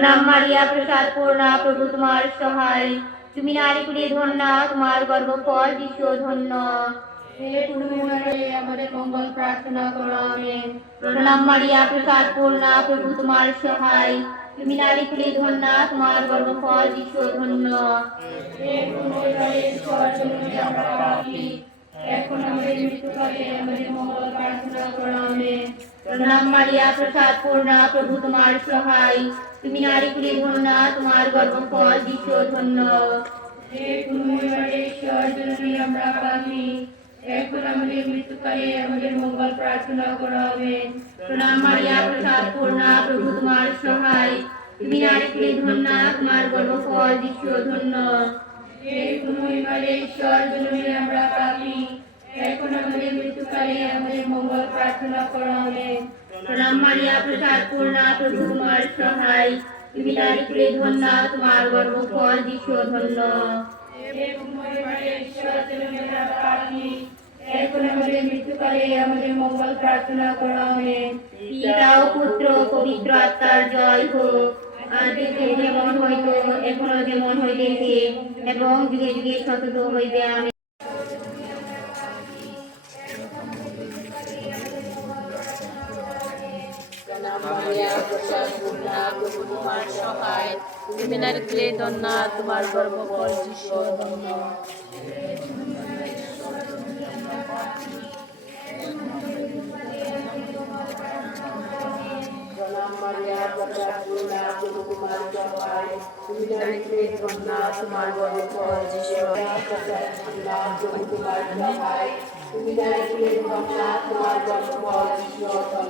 প্রণাম মারিয়া প্রসাদ পূর্ণা প্রভু তোমার সহায়। তুমি নারী কুলে ধন্যা তোমার গর্ভফল যিশু ধন্য। আমাদের মঙ্গল প্রার্থনা করো আমেন প্রণাম মারিয়া প্রসাদ পূর্ণা প্রভু তোমার সহায়। তুমি নারী কুলে ধন্যা তোমার গর্ভফল যিশু ধন্য। এখন আমাদের মৃত্যুকালে আমাদের মঙ্গল প্রণাম মারিয়া প্রসাদ পূর্ণা প্রভু তোমার সহায়। তুমি নারী কুলে ধন্যা তোমার গর্ভফল যিশু ধন্য। হে পূর্ণিমারে আমরা পাপী এখন আমাদের মৃত্যুকালে আমাদের মঙ্গল প্রার্থনা করো আমেন প্রণাম মারিয়া প্রসাদ পূর্ণা প্রভু তোমার সহায়। তুমি নারী কুলে ধন্যা তোমার গর্ভফল যিশু ধন্য। হে পূর্ণিমারে ঈশ্বর জন্মে আমরা পাপী মৃত্যুকালে আমাদের মঙ্গল প্রার্থনা করো প্রণাম মারিয়া প্রসাদ পূর্ণা প্রভু তোমার সহায়। তুমি কুলে ধন্যা তোমার গর্ভফল যিশু ধন্য। মৃত্যুকালে আমাদের মঙ্গল প্রার্থনা করো পিতা ও পুত্র পবিত্র আত্মার জয় হোক। যেমন হইতো এখনও যেমন হইতেছে এবং যুগে যুগে সতত হইবে আমি তুমি নারী ক্লে দন্না তোমার গর্ভফল যিশু ধন্য তোমার গর্ভফল যিশু Maria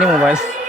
নি মোবাইল।